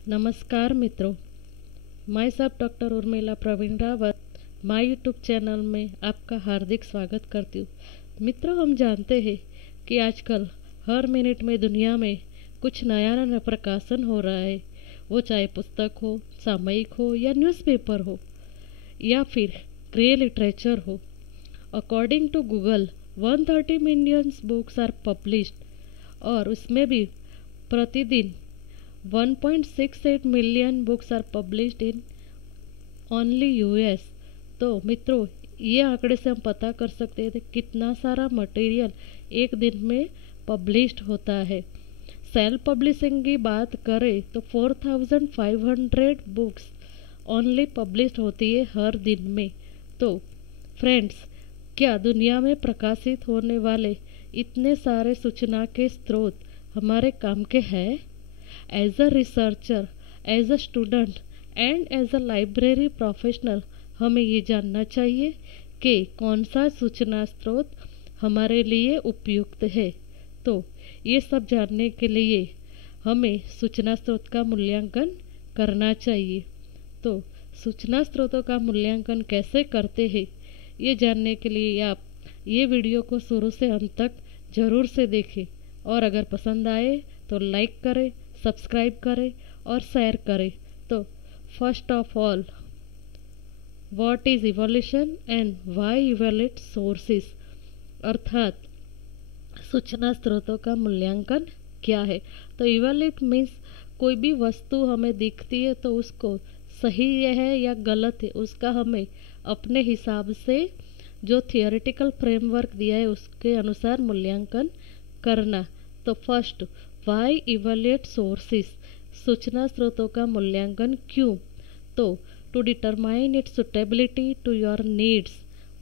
नमस्कार मित्रों, मैं सब doctor Urmila Praveen Rawat my YouTube channel में आपका हार्दिक स्वागत करती हूँ। मित्रों, हम जानते हैं कि आजकल हर मिनट में दुनिया में कुछ नया नया प्रकाशन हो रहा है। वो चाहे पुस्तक हो, सामयिक हो या न्यूज़पेपर हो या फिर ग्रे लिटरेचर हो। According to Google 130 million books are published और उसमें भी प्रतिदिन 1.68 million books are published in only US. तो मित्रों, ये आंकड़े से हम पता कर सकते हैं कितना सारा मटेरियल एक दिन में पब्लिश्ड होता है। सेल्फ पब्लिशिंग की बात करें तो 4500 बुक्स ओनली पब्लिश्ड होती है हर दिन में। तो फ्रेंड्स, क्या दुनिया में प्रकाशित होने वाले इतने सारे सूचना के स्रोत हमारे काम के हैं? As a researcher, as a student and as a library professional हमें ये जानना चाहिए कि कौन सा सूचना स्रोत हमारे लिए उपयुक्त है। तो ये सब जानने के लिए हमें सूचना स्रोत का मूल्यांकन करना चाहिए। तो सूचना स्रोतों का मूल्यांकन कैसे करते हैं, ये जानने के लिए आप ये वीडियो को शुरू से अंत तक ज़रूर से देखें और अगर पसंद आए तो लाइक करें, सब्सक्राइब करें और शेयर करें। तो first of all, what is evolution and why evaluate sources, अर्थात सूचना स्रोतों का मूल्यांकन क्या है। तो इवैल्यूएट मीन्स कोई भी वस्तु हमें दिखती है तो उसको सही है या गलत है उसका हमें अपने हिसाब से जो थियोरेटिकल फ्रेमवर्क दिया है उसके अनुसार मूल्यांकन करना। तो फर्स्ट, वाई इवैल्यूएट सोर्सेस, सूचना स्रोतों का मूल्यांकन क्यों? तो to determine its suitability to your needs,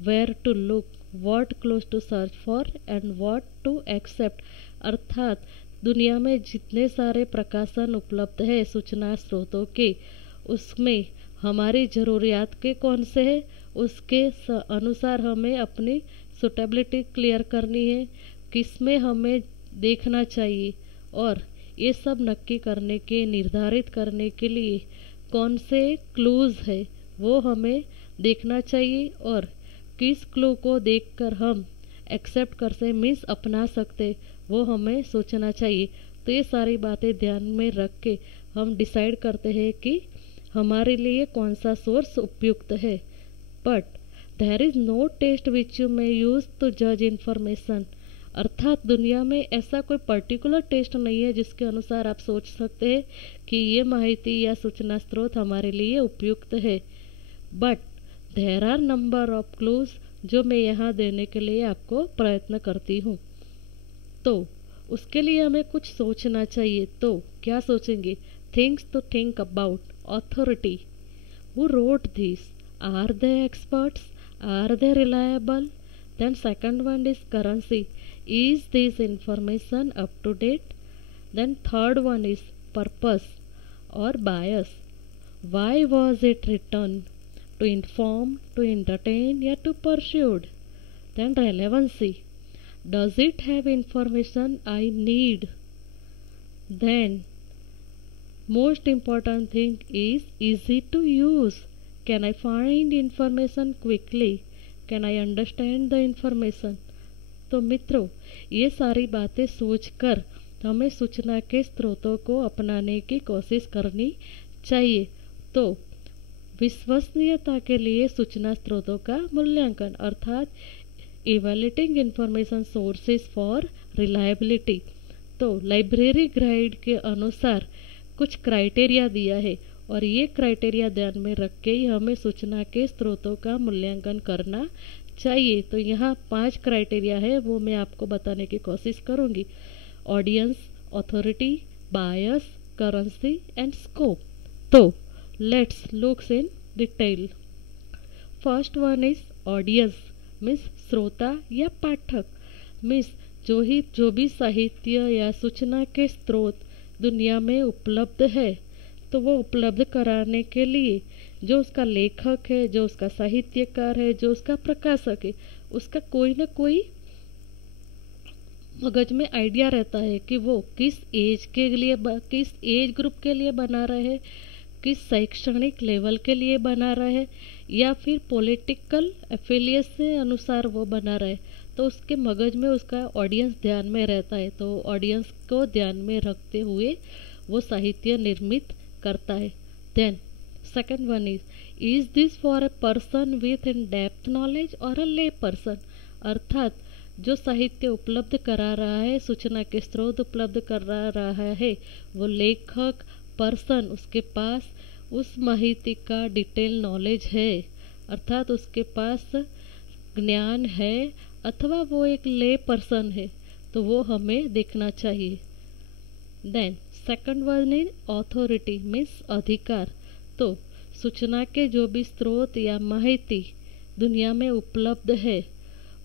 where to look, what close to search for and what to accept, अर्थात दुनिया में जितने सारे प्रकाशन उपलब्ध है सूचना स्रोतों के, उसमें हमारी ज़रूरियात के कौन से हैं उसके अनुसार हमें अपनी सुटेबिलिटी क्लियर करनी है, किसमें हमें देखना चाहिए, और ये सब नक्की करने के निर्धारित करने के लिए कौन से क्लूज है वो हमें देखना चाहिए और किस क्लू को देखकर हम एक्सेप्ट कर से मीन्स अपना सकते वो हमें सोचना चाहिए। तो ये सारी बातें ध्यान में रख के हम डिसाइड करते हैं कि हमारे लिए कौन सा सोर्स उपयुक्त है। But there is no test which you may use to जज इन्फॉर्मेशन, अर्थात दुनिया में ऐसा कोई पर्टिकुलर टेस्ट नहीं है जिसके अनुसार आप सोच सकते हैं कि ये माहिती या सूचना स्रोत हमारे लिए उपयुक्त है। But there are number of clues जो मैं यहाँ देने के लिए आपको प्रयत्न करती हूँ। तो उसके लिए हमें कुछ सोचना चाहिए। तो क्या सोचेंगे? Things to think about, authority, who wrote this, are they experts, are they reliable, then second one is currency, is this information up to date, then third one is purpose or bias, why was it written, to inform, to entertain या to persuade, then relevancy, does it have information I need, then most important thing is easy to use, can I find information quickly, can I understand the information. तो मित्रों, ये सारी बातें सोचकर हमें सूचना के स्रोतों को अपनाने की कोशिश करनी चाहिए। तो विश्वसनीयता के लिए सूचना स्रोतों का मूल्यांकन, अर्थात evaluating information sources for reliability. तो लाइब्रेरी गाइड के अनुसार कुछ क्राइटेरिया दिया है और ये क्राइटेरिया ध्यान में रख के ही हमें सूचना के स्रोतों का मूल्यांकन करना चाहिए। तो यहाँ 5 क्राइटेरिया है, वो मैं आपको बताने की कोशिश करूँगी। Audience, authority, bias, currency and scope. तो let's looks in detail. First one is audience, means श्रोता या पाठक, मीन्स जो भी साहित्य या सूचना के स्रोत दुनिया में उपलब्ध है तो वो उपलब्ध कराने के लिए जो उसका लेखक है, जो उसका साहित्यकार है, जो उसका प्रकाशक है, उसका कोई ना कोई मगज में आइडिया रहता है कि वो किस एज के लिए किस एज ग्रुप के लिए बना रहे, किस शैक्षणिक लेवल के लिए बना रहे, या फिर पॉलिटिकल एफिलिएशन के अनुसार वो बना रहे। तो उसके मगज में उसका ऑडियंस ध्यान में रहता है, तो ऑडियंस को ध्यान में रखते हुए वो साहित्य निर्मित करता है। Then second one is this for a person with in depth knowledge और अ ले पर्सन, अर्थात जो साहित्य उपलब्ध करा रहा है, सूचना के स्रोत उपलब्ध करा रहा है, वो लेखक पर्सन, उसके पास उस माहिती का डिटेल नॉलेज है, अर्थात उसके पास ज्ञान है, अथवा वो एक ले पर्सन है, तो वो हमें देखना चाहिए। Then second one is authority means अधिकार। तो सूचना के जो भी स्रोत या माहिती दुनिया में उपलब्ध है,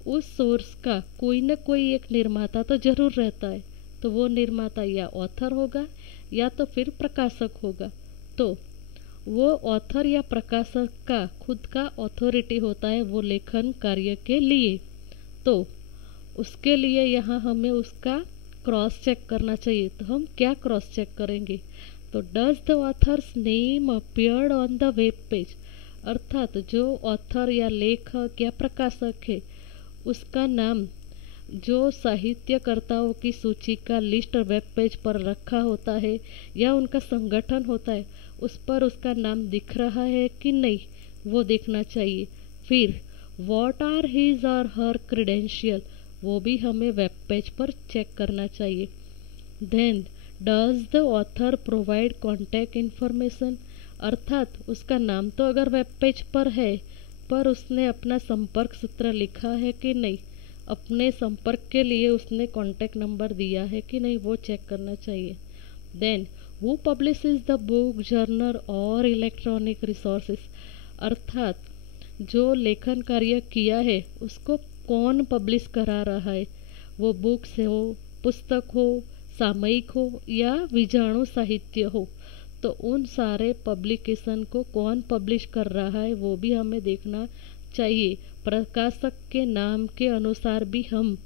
उस सोर्स का कोई न कोई एक निर्माता तो जरूर रहता है। तो वो निर्माता या ऑथर होगा या तो फिर प्रकाशक होगा। तो वो ऑथर या प्रकाशक का खुद का ऑथोरिटी होता है वो लेखन कार्य के लिए। तो उसके लिए यहाँ हमें उसका क्रॉस चेक करना चाहिए। तो हम क्या क्रॉस चेक करेंगे? तो does the author's name appeared on the web page, अर्थात जो ऑथर या लेखक या प्रकाशक है उसका नाम जो साहित्यकर्ताओं की सूची का लिस्ट वेब पेज पर रखा होता है या उनका संगठन होता है, उस पर उसका नाम दिख रहा है कि नहीं, वो देखना चाहिए। फिर व्हाट आर हिज और हर क्रेडेंशियल, वो भी हमें वेब पेज पर चेक करना चाहिए। Then does the author provide contact information, अर्थात उसका नाम तो अगर वेब पेज पर है पर उसने अपना संपर्क सूत्र लिखा है कि नहीं, अपने संपर्क के लिए उसने कॉन्टैक्ट नंबर दिया है कि नहीं, वो चेक करना चाहिए। Then who publishes the book, journal और इलेक्ट्रॉनिक रिसोर्सेस, अर्थात जो लेखन कार्य किया है उसको कौन पब्लिश करा रहा है, वो बुक्स हो, पुस्तक हो, सामयिक हो या विजाणु साहित्य हो, तो उन सारे पब्लिकेशन को कौन पब्लिश कर रहा है वो भी हमें देखना चाहिए। प्रकाशक के नाम के अनुसार भी हम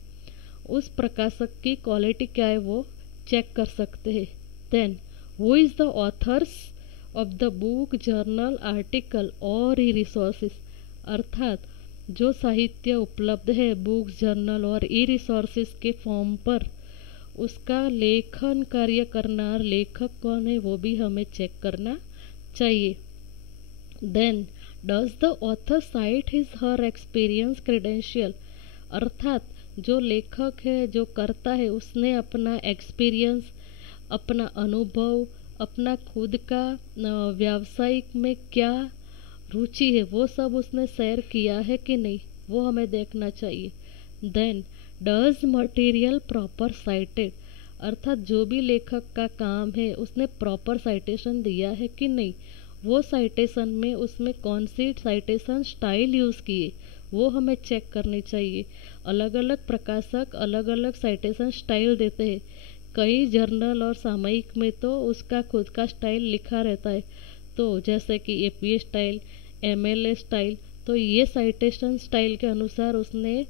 उस प्रकाशक की क्वालिटी क्या है वो चेक कर सकते हैं। Then who is the authors of the book, journal, article और ई रिसोर्सेस, अर्थात जो साहित्य उपलब्ध है बुक्स, जर्नल और ई रिसोर्सेस के फॉर्म पर, उसका लेखन कार्य करना लेखक कौन है वो भी हमें चेक करना चाहिए। Then does the author cite his her experience credential, अर्थात जो लेखक है जो करता है उसने अपना एक्सपीरियंस, अपना अनुभव, अपना खुद का व्यावसायिक में क्या रुचि है वो सब उसने शेयर किया है कि नहीं, वो हमें देखना चाहिए। Then does material proper cited, अर्थात जो भी लेखक का काम है उसने प्रॉपर साइटेशन दिया है कि नहीं, वो साइटेशन में उसमें कौन सी साइटेशन स्टाइल यूज़ किए वो हमें चेक करनी चाहिए। अलग अलग प्रकाशक अलग अलग साइटेशन स्टाइल देते हैं। कई जर्नल और सामयिक में तो उसका खुद का स्टाइल लिखा रहता है, तो जैसे कि एपीए स्टाइल, एमएलए स्टाइल, तो ये साइटेशन स्टाइल के अनुसार उसने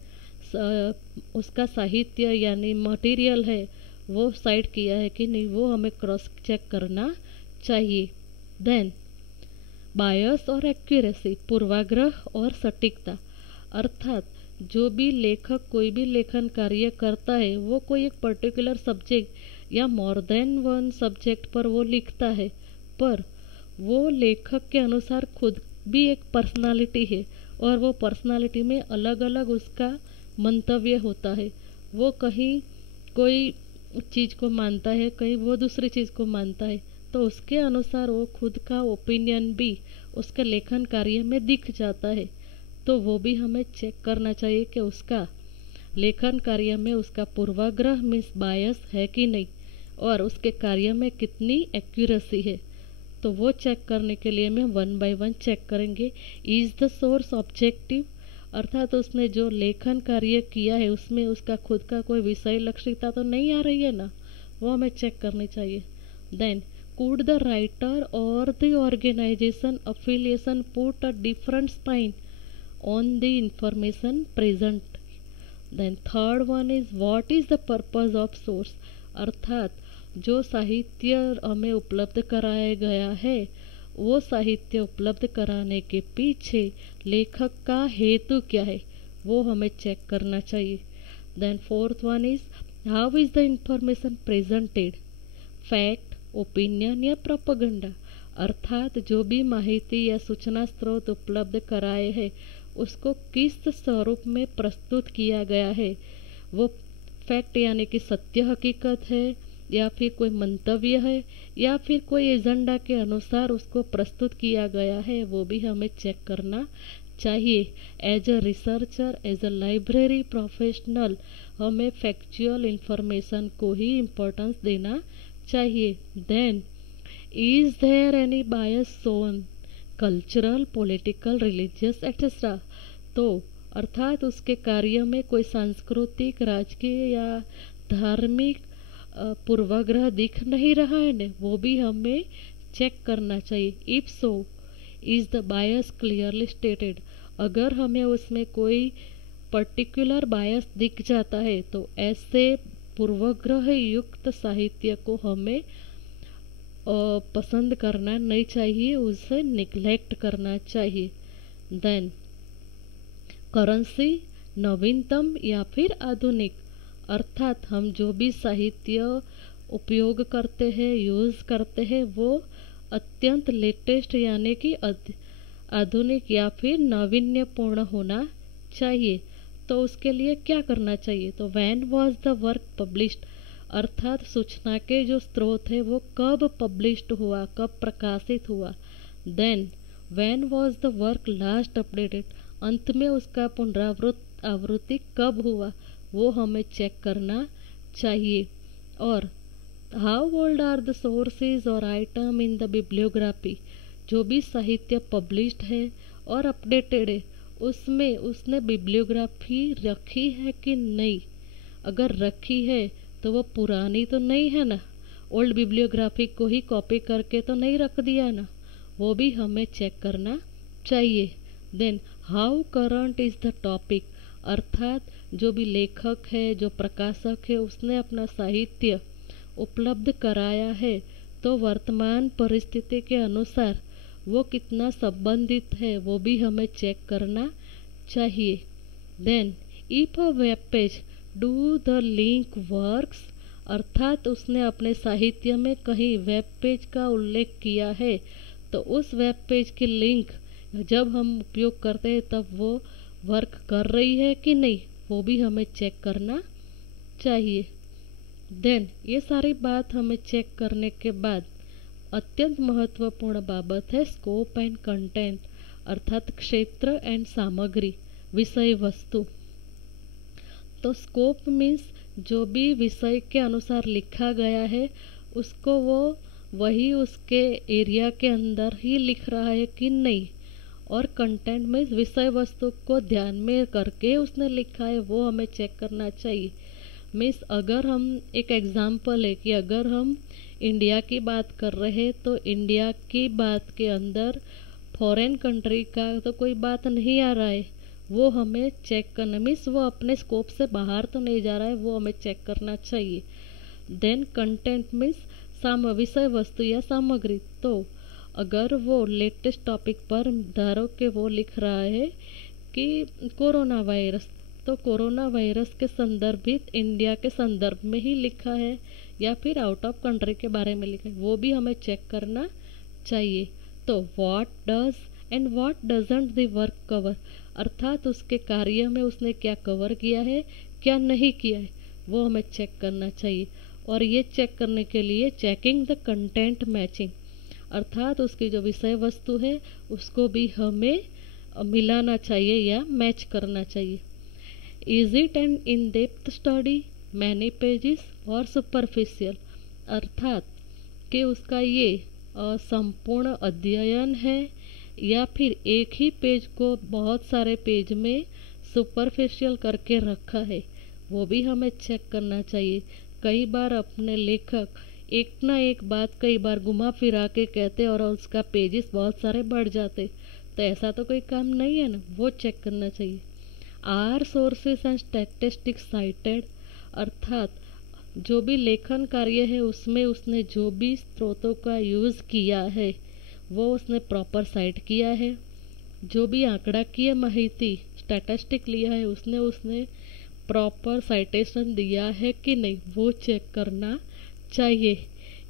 उसका साहित्य यानी मटेरियल है वो साइट किया है कि नहीं, वो हमें क्रॉस चेक करना चाहिए। देन बायस और एक्यूरेसी, पूर्वाग्रह और सटीकता, अर्थात जो भी लेखक कोई भी लेखन कार्य करता है वो कोई एक पर्टिकुलर सब्जेक्ट या मोर देन वन सब्जेक्ट पर वो लिखता है, पर वो लेखक के अनुसार खुद भी एक पर्सनालिटी है और वो पर्सनालिटी में अलग अलग उसका मंतव्य होता है। वो कहीं कोई चीज़ को मानता है, कहीं वो दूसरी चीज़ को मानता है, तो उसके अनुसार वो खुद का ओपिनियन भी उसके लेखन कार्य में दिख जाता है। तो वो भी हमें चेक करना चाहिए कि उसका लेखन कार्य में उसका पूर्वाग्रह मीन्स बायस है कि नहीं और उसके कार्य में कितनी एक्यूरेसी है। तो वो चेक करने के लिए हम वन बाय वन चेक करेंगे। इज़ द सोर्स ऑब्जेक्टिव, अर्थात उसने जो लेखन कार्य किया है उसमें उसका खुद का कोई विषय लक्षिता तो नहीं आ रही है ना, वो हमें चेक करनी चाहिए। देन कुड द राइटर और the organization affiliation put a different spine on the information present, then third one is what is the purpose of source, अर्थात जो साहित्य हमें उपलब्ध कराया गया है वो साहित्य उपलब्ध कराने के पीछे लेखक का हेतु क्या है वो हमें चेक करना चाहिए। Then fourth one is how is the information presented, fact, opinion या प्रोपेगेंडा, अर्थात जो भी माहिती या सूचना स्रोत उपलब्ध कराए हैं उसको किस स्वरूप में प्रस्तुत किया गया है, वो फैक्ट यानी कि सत्य हकीकत है या फिर कोई मंतव्य है या फिर कोई एजेंडा के अनुसार उसको प्रस्तुत किया गया है, वो भी हमें चेक करना चाहिए। As a researcher, as a library professional हमें फैक्चुअल इंफॉर्मेशन को ही इम्पोर्टेंस देना चाहिए। Then is there any bias shown, cultural, political, religious etcetera, तो अर्थात उसके कार्य में कोई सांस्कृतिक, राजकीय या धार्मिक पूर्वाग्रह दिख नहीं रहा है न, वो भी हमें चेक करना चाहिए। If so is the bias clearly stated, अगर हमें उसमें कोई पर्टिकुलर बायस दिख जाता है तो ऐसे पूर्वाग्रह युक्त साहित्य को हमें पसंद करना नहीं चाहिए, उसे निग्लेक्ट करना चाहिए। देन करेंसी, नवीनतम या फिर आधुनिक, अर्थात हम जो भी साहित्य उपयोग करते हैं, यूज़ करते हैं, वो अत्यंत लेटेस्ट यानी कि आधुनिक या फिर नावीन्यपूर्ण होना चाहिए। तो उसके लिए क्या करना चाहिए, तो when was the work published, अर्थात सूचना के जो स्रोत है वो कब पब्लिश्ड हुआ, कब प्रकाशित हुआ। Then when was the work last updated, अंत में उसका आवृत्ति कब हुआ वो हमें चेक करना चाहिए। और how old are the sources और आइटम इन द बिब्लियोग्राफी, जो भी साहित्य पब्लिश्ड है और अपडेटेड है उसमें उसने बिब्लियोग्राफी रखी है कि नहीं, अगर रखी है तो वो पुरानी तो नहीं है ना, ओल्ड बिब्लियोग्राफी को ही कॉपी करके तो नहीं रख दिया ना, वो भी हमें चेक करना चाहिए। Then how current is the topic, अर्थात जो भी लेखक है, जो प्रकाशक है, उसने अपना साहित्य उपलब्ध कराया है तो वर्तमान परिस्थिति के अनुसार वो कितना संबंधित है वो भी हमें चेक करना चाहिए। Then if a web page do the link works, अर्थात उसने अपने साहित्य में कहीं वेब पेज का उल्लेख किया है तो उस वेब पेज की लिंक जब हम उपयोग करते हैं तब वो वर्क कर रही है कि नहीं, वो भी हमें चेक करना चाहिए। देन ये सारी बात हमें चेक करने के बाद अत्यंत महत्वपूर्ण बाबत है स्कोप एंड कंटेंट, अर्थात क्षेत्र एंड सामग्री, विषय वस्तु। तो स्कोप मीन्स जो भी विषय के अनुसार लिखा गया है उसको वो वही उसके एरिया के अंदर ही लिख रहा है कि नहीं, और कंटेंट में विषय वस्तु को ध्यान में करके उसने लिखा है वो हमें चेक करना चाहिए। मीन्स अगर हम एक एग्जाम्पल है कि अगर हम इंडिया की बात कर रहे हैं तो इंडिया की बात के अंदर फॉरेन कंट्री का तो कोई बात नहीं आ रहा है, वो हमें चेक करना, मीन्स वो अपने स्कोप से बाहर तो नहीं जा रहा है, वो हमें चेक करना चाहिए। देन कंटेंट मीन्स विषय वस्तु या सामग्री, तो अगर वो लेटेस्ट टॉपिक पर धारो के वो लिख रहा है कि कोरोना वायरस, तो कोरोना वायरस के संदर्भित इंडिया के संदर्भ में ही लिखा है या फिर आउट ऑफ कंट्री के बारे में लिखा है, वो भी हमें चेक करना चाहिए। तो what does and what doesn't the work cover, अर्थात उसके कार्य में उसने क्या कवर किया है क्या नहीं किया है वो हमें चेक करना चाहिए। और ये चेक करने के लिए चेकिंग द कंटेंट मैचिंग, अर्थात उसकी जो विषय वस्तु है उसको भी हमें मिलाना चाहिए या मैच करना चाहिए। Is it an in depth study, many pages और सुपरफिशियल, अर्थात कि उसका ये संपूर्ण अध्ययन है या फिर एक ही पेज को बहुत सारे पेज में सुपरफिशियल करके रखा है, वो भी हमें चेक करना चाहिए। कई बार अपने लेखक एक ना एक बात कई बार घुमा फिरा के कहते और उसका पेजेस बहुत सारे बढ़ जाते, तो ऐसा तो कोई काम नहीं है ना, वो चेक करना चाहिए। Are sources and statistics cited, अर्थात जो भी लेखन कार्य है उसमें उसने जो भी स्रोतों का यूज़ किया है वो उसने प्रॉपर साइट किया है। जो भी आंकड़ाकीय माहिती स्टैटिस्टिक लिया है उसने प्रॉपर साइटेशन दिया है कि नहीं वो चेक करना चाहिए।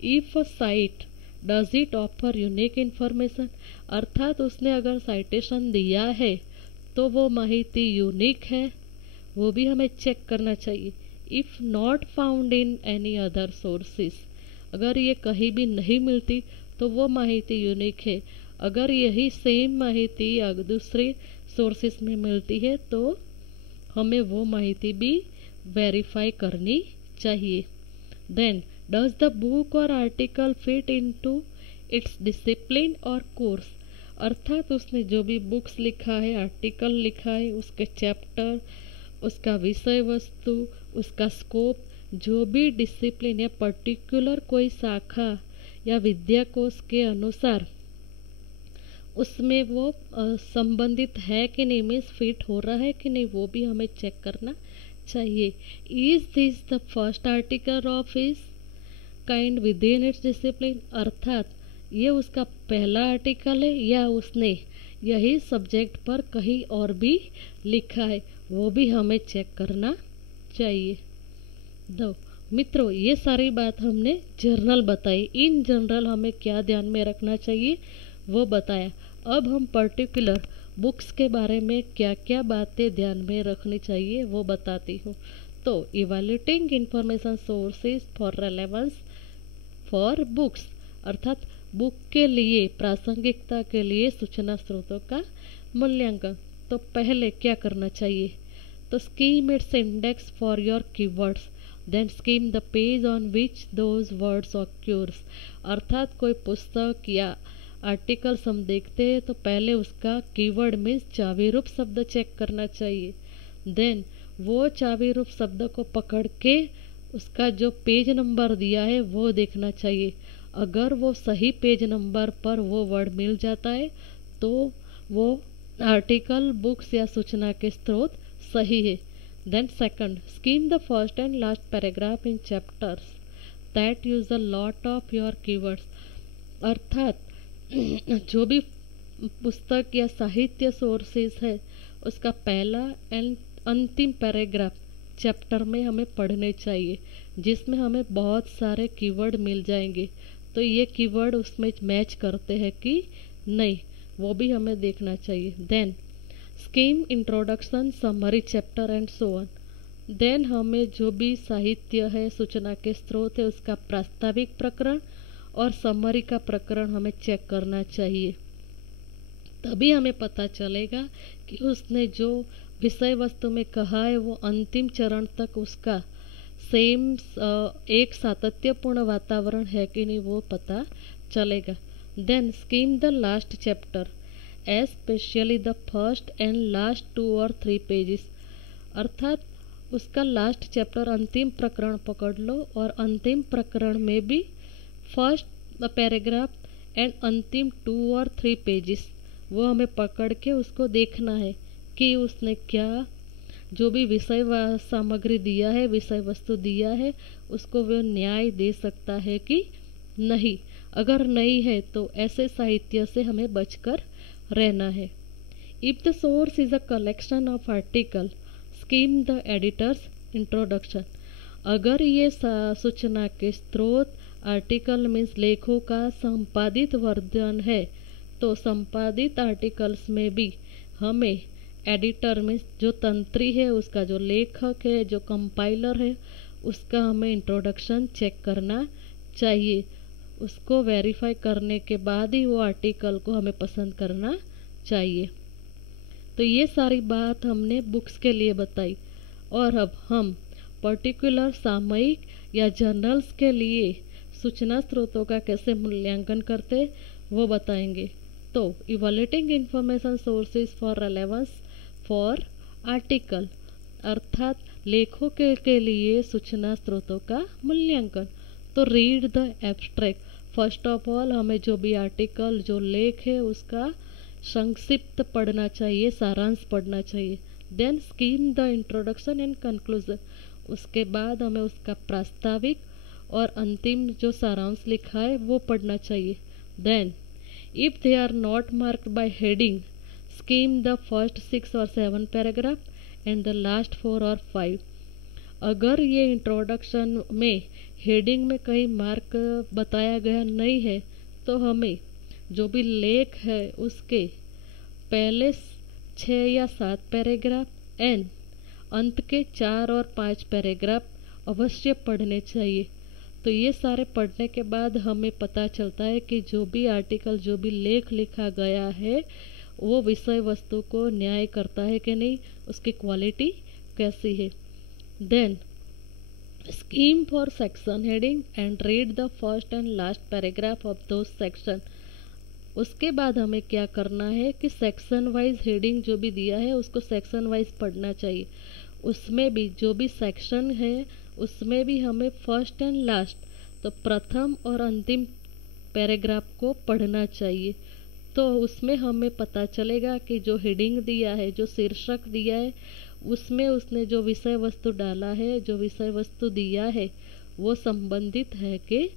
If a site does it offer unique information, अर्थात उसने अगर साइटेशन दिया है तो वो माहिती यूनिक है, वो भी हमें चेक करना चाहिए। If not found in any other sources, अगर ये कहीं भी नहीं मिलती तो वो माहिती यूनिक है। अगर यही सेम माहिती दूसरे सोर्सेस में मिलती है तो हमें वो माहिती भी वेरीफाई करनी चाहिए। देन डज द बुक और article fit into its discipline और कोर्स, अर्थात उसने जो भी बुक्स लिखा है, आर्टिकल लिखा है, उसके चैप्टर, उसका विषय वस्तु, उसका स्कोप, जो भी डिसिप्लिन या पर्टिकुलर कोई शाखा या विद्या कोश के अनुसार उसमें वो संबंधित है कि नहीं, मीन्स फिट हो रहा है कि नहीं, वो भी हमें चेक करना चाहिए। Is this the first article of his kind with in its discipline, अर्थात ये उसका पहला आर्टिकल है या उसने यही सब्जेक्ट पर कहीं और भी लिखा है, वो भी हमें चेक करना चाहिए। दो मित्रों, ये सारी बात हमने जर्नल बताई। इन जनरल हमें क्या ध्यान में रखना चाहिए वो बताया। अब हम पर्टिकुलर बुक्स के बारे में क्या क्या बातें ध्यान में रखनी चाहिए वो बताती हूँ। तो evaluating information sources for relevance for books, अर्थात बुक के लिए प्रासंगिकता के लिए सूचना स्रोतों का मूल्यांकन। तो पहले क्या करना चाहिए, तो skim its index for your keywords, then skim the page on which those words occurs, अर्थात कोई पुस्तक या आर्टिकल्स हम देखते हैं तो पहले उसका कीवर्ड मीन्स चावी रूप शब्द चेक करना चाहिए। देन वो चावी रूप शब्द को पकड़ के उसका जो पेज नंबर दिया है वो देखना चाहिए। अगर वो सही पेज नंबर पर वो वर्ड मिल जाता है तो वो आर्टिकल, बुक्स या सूचना के स्रोत सही है। Then second, skim the first and last paragraph in chapters that use a lot of your keywords, अर्थात जो भी पुस्तक या साहित्य सोर्सेस है उसका पहला एंड अंतिम पैराग्राफ चैप्टर में हमें पढ़ने चाहिए जिसमें हमें बहुत सारे कीवर्ड मिल जाएंगे। तो ये कीवर्ड उसमें मैच करते हैं कि नहीं, वो भी हमें देखना चाहिए। Then skim introduction, summary chapter and so on, then हमें जो भी साहित्य है, सूचना के स्रोत है, उसका प्रास्ताविक प्रकरण और समरी का प्रकरण हमें चेक करना चाहिए। तभी हमें पता चलेगा कि उसने जो विषय वस्तु में कहा है वो अंतिम चरण तक उसका सेम एक सातत्यपूर्ण वातावरण है कि नहीं वो पता चलेगा। Then skim the last chapter especially the first and last 2 और 3 पेजेस, अर्थात उसका लास्ट चैप्टर अंतिम प्रकरण पकड़ लो और अंतिम प्रकरण में भी फर्स्ट पैराग्राफ एंड अंतिम 2 और 3 पेजेस वो हमें पकड़ के उसको देखना है कि उसने क्या जो भी विषय सामग्री दिया है, विषय वस्तु दिया है, उसको वो न्याय दे सकता है कि नहीं। अगर नहीं है तो ऐसे साहित्य से हमें बचकर रहना है। If the source is a collection of article, scheme the editors introduction, अगर ये सूचना के स्रोत आर्टिकल मीन्स लेखों का संपादित वर्जन है तो संपादित आर्टिकल्स में भी हमें एडिटर में जो तंत्री है, उसका जो लेखक है, जो कंपाइलर है, उसका हमें इंट्रोडक्शन चेक करना चाहिए। उसको वेरीफाई करने के बाद ही वो आर्टिकल को हमें पसंद करना चाहिए। तो ये सारी बात हमने बुक्स के लिए बताई और अब हम पर्टिकुलर सामयिक या जर्नल्स के लिए सूचना स्रोतों का कैसे मूल्यांकन करते वो बताएंगे। तो evaluating information sources for relevance for article, अर्थात लेखों के लिए सूचना स्रोतों का मूल्यांकन। तो read the abstract, first of all हमें जो भी आर्टिकल, जो लेख है उसका संक्षिप्त पढ़ना चाहिए, सारांश पढ़ना चाहिए। Then skim the introduction and conclusion, उसके बाद हमें उसका प्रास्ताविक और अंतिम जो सारांश लिखा है वो पढ़ना चाहिए। Then if they are not marked by heading, skim the first 6 और 7 पैराग्राफ एंड द लास्ट 4 और 5। अगर ये इंट्रोडक्शन में हेडिंग में कहीं मार्क बताया गया नहीं है तो हमें जो भी लेख है उसके पहले 6 या 7 पैराग्राफ एंड अंत के 4 और 5 पैराग्राफ अवश्य पढ़ने चाहिए। तो ये सारे पढ़ने के बाद हमें पता चलता है कि जो भी आर्टिकल, जो भी लेख लिखा गया है वो विषय वस्तु को न्याय करता है कि नहीं, उसकी क्वालिटी कैसी है। Then skim for section heading and read the first and last paragraph of those section. उसके बाद हमें क्या करना है कि सेक्शन वाइज हेडिंग जो भी दिया है उसको सेक्शन वाइज पढ़ना चाहिए। उसमें भी जो भी सेक्शन है उसमें भी हमें फर्स्ट एंड लास्ट, तो प्रथम और अंतिम पैराग्राफ को पढ़ना चाहिए। तो उसमें हमें पता चलेगा कि जो हेडिंग दिया है, जो शीर्षक दिया है, उसमें उसने जो विषय वस्तु डाला है, जो विषय वस्तु दिया है वो संबंधित है कि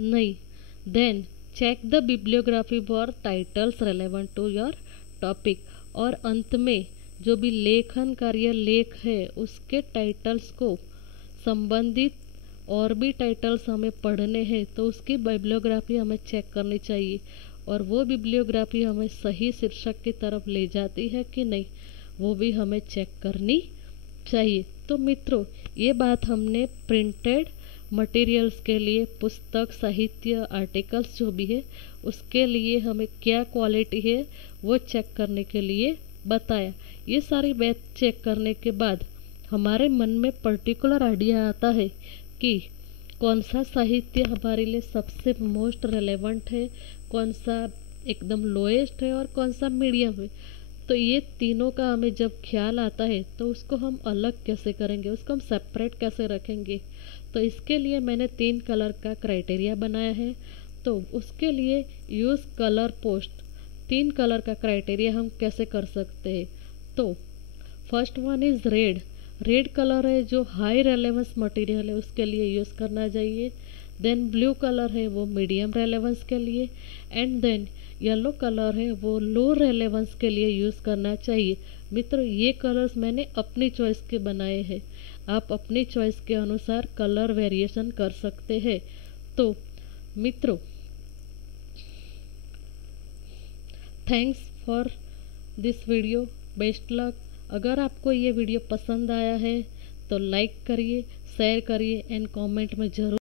नहीं। Then check the bibliography for titles relevant to your topic. और अंत में जो भी लेखन कार्य लेख है उसके टाइटल्स को संबंधित और भी टाइटल्स हमें पढ़ने हैं तो उसकी बिब्लियोग्राफी हमें चेक करनी चाहिए और वो बिब्लियोग्राफी हमें सही शीर्षक की तरफ ले जाती है कि नहीं, वो भी हमें चेक करनी चाहिए। तो मित्रों, ये बात हमने प्रिंटेड मटेरियल्स के लिए, पुस्तक, साहित्य, आर्टिकल्स जो भी है उसके लिए हमें क्या क्वालिटी है वो चेक करने के लिए बताया। ये सारी बात चेक करने के बाद हमारे मन में पर्टिकुलर आइडिया आता है कि कौन सा साहित्य हमारे लिए सबसे मोस्ट रेलेवेंट है, कौन सा एकदम लोएस्ट है और कौन सा मीडियम है। तो ये तीनों का हमें जब ख्याल आता है तो उसको हम अलग कैसे करेंगे, उसको हम सेपरेट कैसे रखेंगे। तो इसके लिए मैंने 3 कलर का क्राइटेरिया बनाया है। तो उसके लिए यूज़ कलर पोस्ट, 3 कलर का क्राइटेरिया हम कैसे कर सकते हैं। तो first one is red. Red colour है जो हाई रेलेवेंस मटेरियल है उसके लिए यूज़ करना चाहिए। देन ब्लू कलर है वो मीडियम रेलेवेंस के लिए, एंड देन येलो कलर है वो लो रेलेवेंस के लिए यूज़ करना चाहिए। मित्रों, ये कलर्स मैंने अपनी चॉइस के बनाए हैं, आप अपनी चॉइस के अनुसार कलर वेरिएशन कर सकते हैं। तो मित्रों, thanks for this video, best luck. अगर आपको ये वीडियो पसंद आया है तो लाइक करिए, शेयर करिए एंड कमेंट में ज़रूर